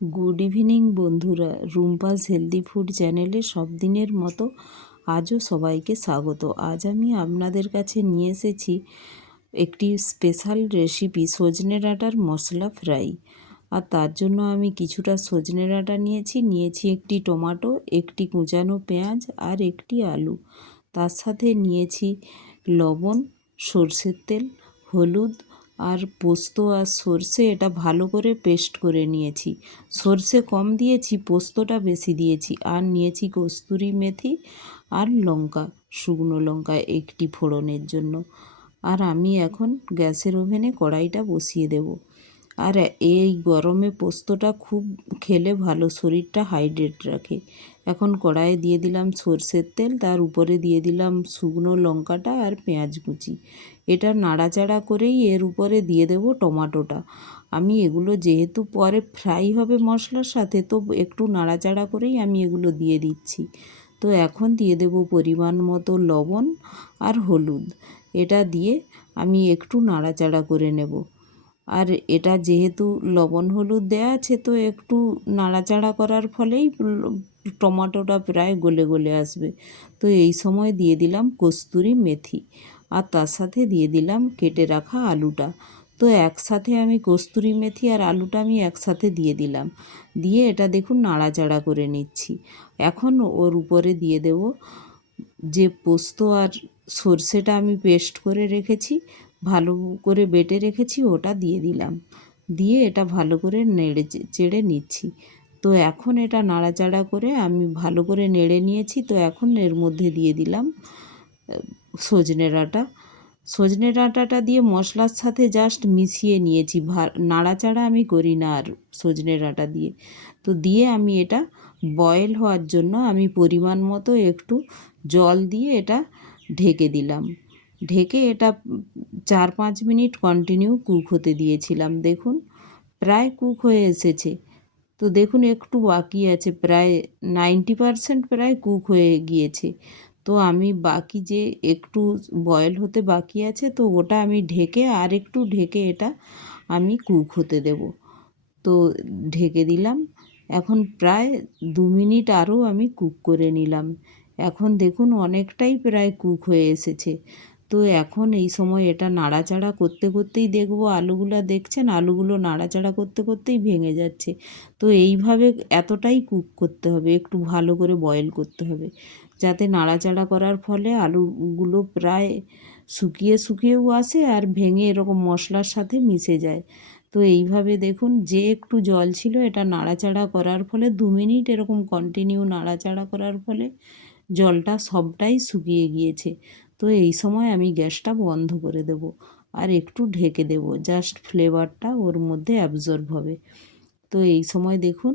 Good evening বন্ধুরা, Rumpa's healthy food চ্যানেলে সব দিনের মতো আজও সবাইকে স্বাগত। আজ আমি আপনাদের কাছে নিয়ে এসেছি একটি স্পেশাল রেসিপি, সজনে ডাঁটার মশলা ফ্রাই। আর তার জন্য আমি কিছুটা সজনে ডাঁটা নিয়েছি একটি টমেটো, একটি কুচানো পেঁয়াজ আর একটি আলু। তার সাথে নিয়েছি লবণ, সরষের তেল, হলুদ আর পোস্ত আর সর্ষে। এটা ভালো করে পেস্ট করে নিয়েছি। সর্ষে কম দিয়েছি, পোস্তটা বেশি দিয়েছি। আর নিয়েছি কস্তুরি মেথি আর লঙ্কা, শুকনো লঙ্কা একটি ফোড়নের জন্য। আর আমি এখন গ্যাসের ওভেনে কড়াইটা বসিয়ে দেব। আর এই গরমে পোস্তটা খুব খেলে ভালো, শরীরটা হাইড্রেট রাখে। এখন কড়াইয়ে দিয়ে দিলাম সরষের তেল, তার উপরে দিয়ে দিলাম শুকনো লঙ্কাটা আর পেঁয়াজ কুচি। এটা নাড়াচাড়া করেই এর উপরে দিয়ে দেব টমেটোটা। আমি এগুলো যেহেতু পরে ফ্রাই হবে মশলার সাথে, তো একটু নাড়াচাড়া করেই আমি এগুলো দিয়ে দিচ্ছি। তো এখন দিয়ে দেব পরিমাণ মতো লবণ আর হলুদ। এটা দিয়ে আমি একটু নাড়াচাড়া করে নেব। আর এটা যেহেতু লবণ হলুদ দেওয়া আছে, তো একটু নাড়াচাড়া করার ফলেই টমেটোটা প্রায় গলে গলে আসবে। তো এই সময় দিয়ে দিলাম কস্তুরি মেথি, আর তার সাথে দিয়ে দিলাম কেটে রাখা আলুটা। তো একসাথে আমি কস্তুরি মেথি আর আলুটা আমি একসাথে দিয়ে দিলাম। দিয়ে এটা দেখুন নাড়াচাড়া করে নিচ্ছি। এখন ওর উপরে দিয়ে দেব যে পোস্ত আর সর্ষেটা আমি পেস্ট করে রেখেছি, ভালো করে বেটে রেখেছি, ওটা দিয়ে দিলাম। দিয়ে এটা ভালো করে নেড়ে চেড়ে নিচ্ছি। তো এখন এটা নাড়াচাড়া করে আমি ভালো করে নেড়ে নিয়েছি। তো এখন এর মধ্যে দিয়ে দিলাম সজনে ডাঁটা। সজনে ডাঁটাটা দিয়ে মশলার সাথে জাস্ট মিশিয়ে নিয়েছি, নাড়াচাড়া আমি করি না আর সজনে ডাঁটা দিয়ে। তো দিয়ে আমি এটা বয়েল হওয়ার জন্য আমি পরিমাণ মতো একটু জল দিয়ে এটা ঢেকে দিলাম। ঢেকে এটা 4-5 মিনিট কন্টিনিউ কুক হতে দিয়েছিলাম। দেখুন প্রায় কুক হয়ে এসেছে। তো দেখুন একটু বাকি আছে, প্রায় 90% প্রায় কুক হয়ে গিয়েছে। তো আমি বাকি যে একটু বয়েল হতে বাকি আছে, তো ওটা আমি ঢেকে আর একটু ঢেকে এটা আমি কুক হতে দেব। তো ঢেকে দিলাম। এখন প্রায় 2 মিনিট আরও আমি কুক করে নিলাম। এখন দেখুন অনেকটাই প্রায় কুক হয়ে এসেছে। তো এখন এই সময় এটা নাড়াচাড়া করতে করতেই দেখব আলুগুলো, দেখছেন আলুগুলো নাড়াচাড়া করতে করতেই ভেঙে যাচ্ছে। তো এইভাবে এতটাই কুক করতে হবে, একটু ভালো করে বয়েল করতে হবে, যাতে নাড়াচাড়া করার ফলে আলুগুলো প্রায় শুকিয়ে শুকিয়েও আসে আর ভেঙে এরকম মশলার সাথে মিশে যায়। তো এইভাবে দেখুন যে একটু জল ছিল, এটা নাড়াচাড়া করার ফলে 2 মিনিট এরকম কন্টিনিউ নাড়াচাড়া করার ফলে জলটা সবটাই শুকিয়ে গিয়েছে। তো এই সময় আমি গ্যাসটা বন্ধ করে দেব আর একটু ঢেকে দেব, জাস্ট ফ্লেভারটা ওর মধ্যে অ্যাবজর্ব হবে। তো এই সময় দেখুন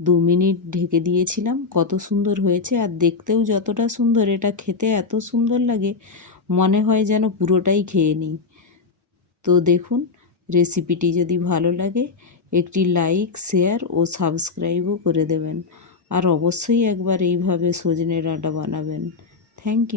2 মিনিট ঢেকে দিয়েছিলাম, কত সুন্দর হয়েছে। আর দেখতেও যতটা সুন্দর, এটা খেতে এত সুন্দর লাগে, মনে হয় যেন পুরোটাই খেয়ে নিই। তো দেখুন রেসিপিটি যদি ভালো লাগে একটি লাইক, শেয়ার ও সাবস্ক্রাইবও করে দেবেন। আর অবশ্যই একবার এইভাবে সজনে ডাঁটা বানাবেন। Thank you.